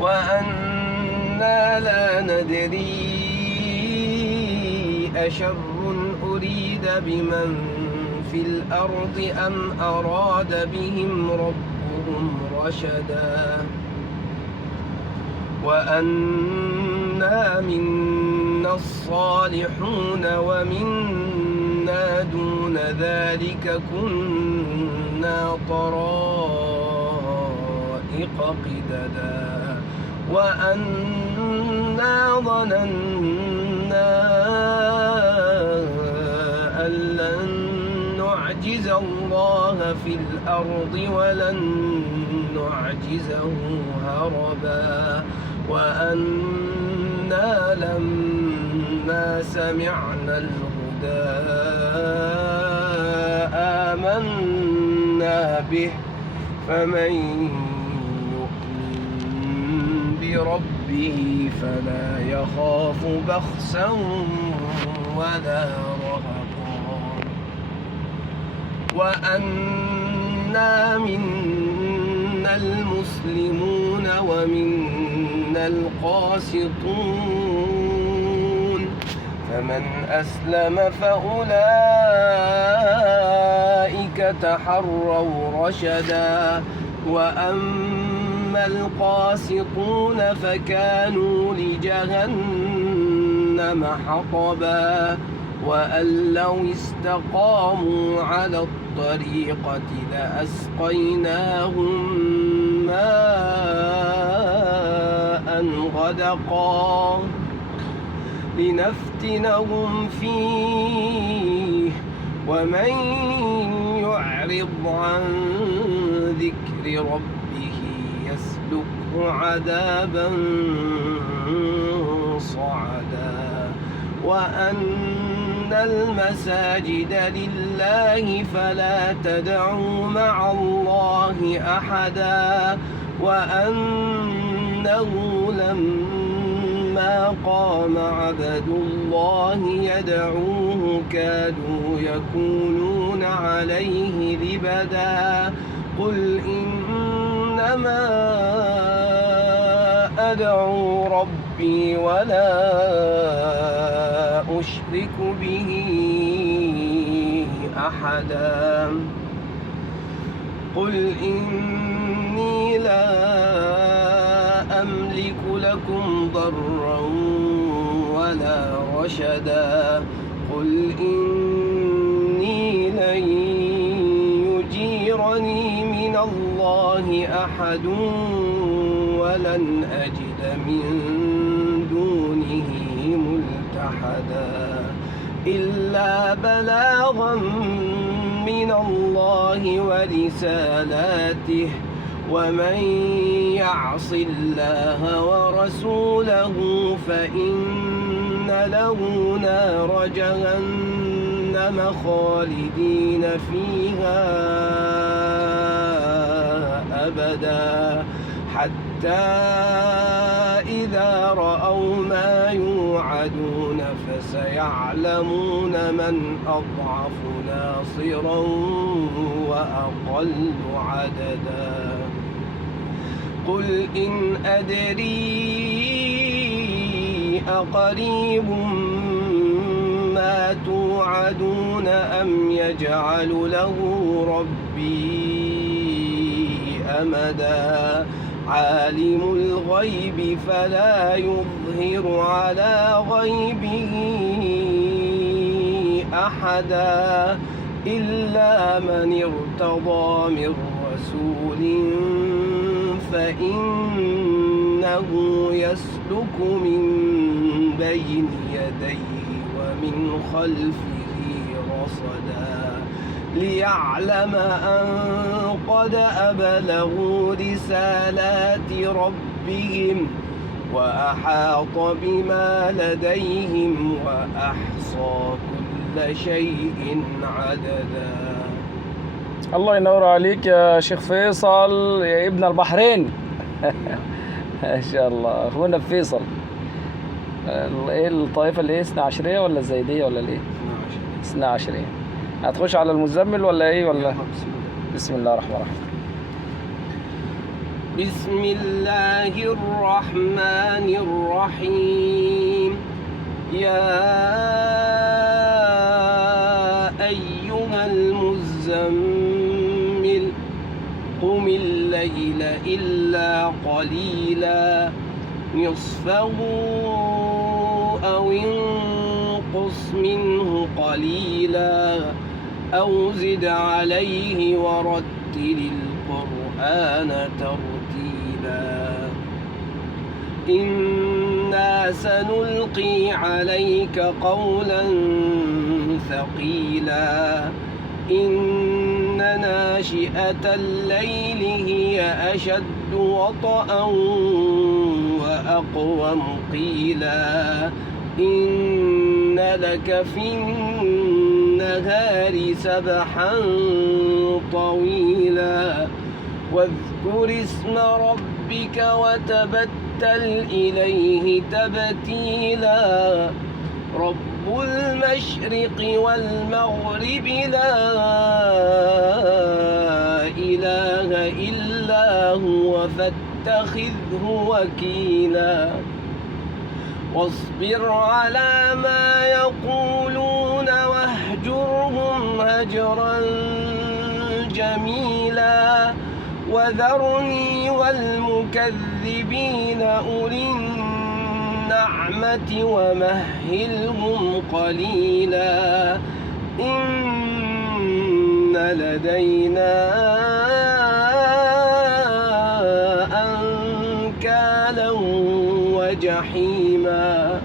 وأنا لا ندري أشر أريد بمن في الأرض أم أراد بهم ربهم رشدا وأنا منا الصالحون ومنا دون ذلك كنا طرائق قددا وأنا ظننا أن لن نعجز الله في الأرض ولن نعجزه هربا وأنا لما سمعنا الهدى آمنا به فمن يؤمن بربه فلا يخاف بخسا ولا رهقا وأنا منا المسلمون ومنا القاسطون فمن أسلم فأولئك تحروا رشدا وأما القاسطون فكانوا لجهنم حطبا وأن لو استقاموا على الطريقة لأسقيناهم ماء غدقا لنفتنهم فيه ومن يعرض عن ذكر ربه يسلكه عذابا صعدا وأن المساجد لله فلا تدعوا مع الله أحدا وأنه لما قام عبد الله يدعوه كادوا يكونون عليه لبدا قل إنما أدعو ربي ولا أشرك به أحدا قل إني لا أملك لكم ضرا ولا رشدا قل إني لن يجيرني من الله أحد ولن أجد من دونه ملتحدا إلا بلاغا من الله ورسالاته ومن يعص الله ورسوله فإن له نار جهنم خالدين فيها أبدا حتى إذا رأوا ما يوعدون فسيعلمون من أضعف ناصرا وأقل عددا قل إن أدري أقريب ما توعدون أم يجعل له ربي أمدا عالم الغيب فلا يظهر على غيبه أحدا إلا من ارتضى من رسول فإنه يسلك من بين يديه ومن خلفه رصدا ليعلم أن قد أبلغوا رسالات ربهم وأحاط بما لديهم وأحصى كل شيء عددا. الله ينور عليك يا شيخ فيصل يا ابن البحرين. ما شاء الله اخونا فيصل. ايه الطائفه اللي ايه 12 ولا الزيديه ولا الايه؟ 12. هتخش على المزمل ولا ايه ولا؟ بسم الله الرحمن الرحيم. بسم الله الرحمن الرحيم. يا أيها المزمل قم الليل إلا قليلا نصفه أو انقص منه قليلا أو زد عليه ورتل القرآن ترتيلا. إنا سنلقي عليك قولا ثقيلا. إن ناشئة الليل هي أشد وطئا وأقوم قيلا. إن لك في النهار سبحا طويلا. واذكر اسم ربك وتبتل إليه تبتيلا. رب المشرق والمغرب لا إله إلا هو فاتخذه وكيلا. واصبر على ما يقولون واهجرهم هجرا جميلا. وذرني والمكذبين أولي النعمة ومهلهم قليلا. إن لدينا أنكالا وجحيما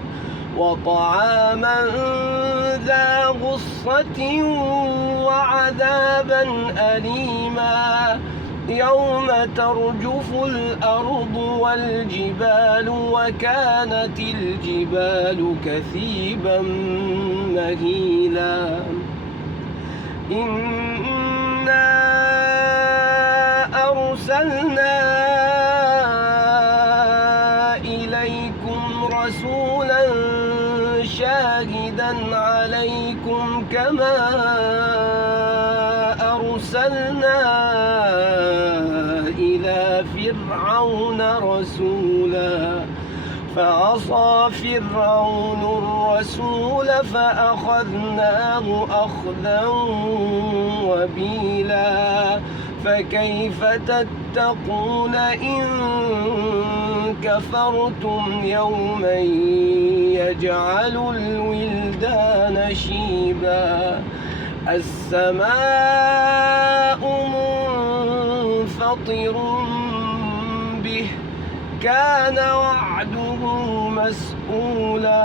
وطعاما ذا غصة وعذابا أليما. يوم ترجف الأرض والجبال وكانت الجبال كثيبا مهيلا. إنا أرسلنا إليكم رسولا شاهدا عليكم كما أرسلنا إلى فرعون رسولا. فعصى فرعون الرسول فأخذناه أخذا وبيلا. فكيف تتقون إن كفرتم يوما يجعل الولدان شيبا. السماء منفطر به كان وعده مسؤولا.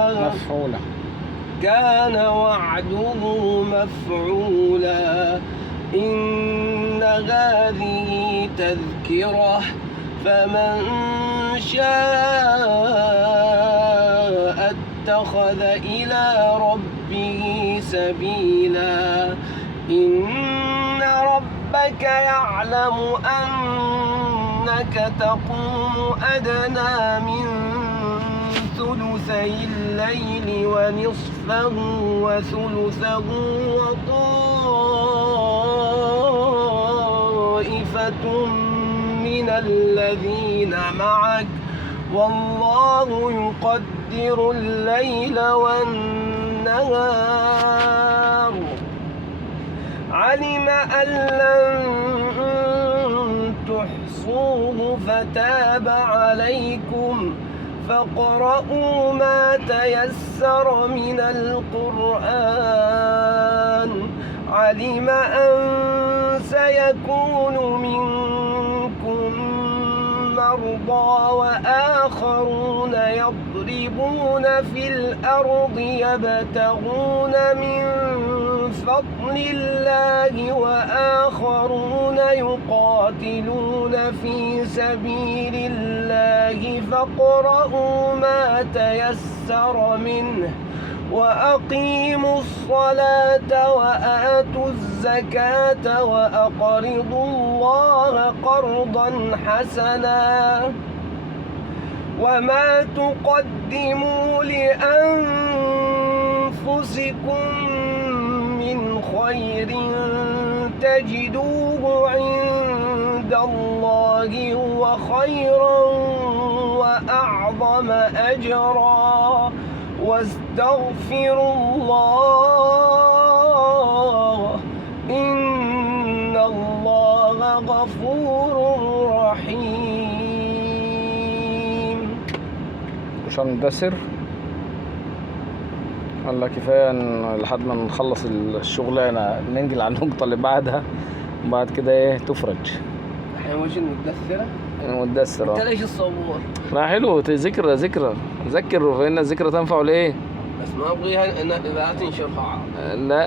كان وعده مفعولا. إن هذه تذكرة فمن شاء اتخذ إلى ربه سبيلا. إن ربك يعلم أنك تقوم أدنى من ثلثي الليل ونصفه وثلثه وطائفة من الذين معك والله يقدر الليل والنهار. علم أن لن تحصوه فتاب عليكم فاقرؤوا ما تيسر من القرآن. علم أن سيكون منكم مرضى وآخرون يضربون في الأرض يبتغون من فضل الله وآخرون يقاتلون في سبيل الله فاقرؤوا ما تيسر منه وأقيموا الصلاة وآتوا الزكاة وأقرضوا الله قرضا حسنا. وما تقدموا لأنفسكم من خير تجدوه عند الله هو خيرا وأعظم أجرا واستغفروا الله إن الله غفور رحيم. مش هندسر ولا كفاية لحد ما نخلص الشغلانة ننقل على النقطة اللي بعدها وبعد كده ايه تفرج احنا مش متدثرة مدثر. انت ليش الصبور؟ لا حلو، ذكرى ذكر فإن الذكرى تنفع ليه؟ بس ما ابغيها لا تنشرها. لا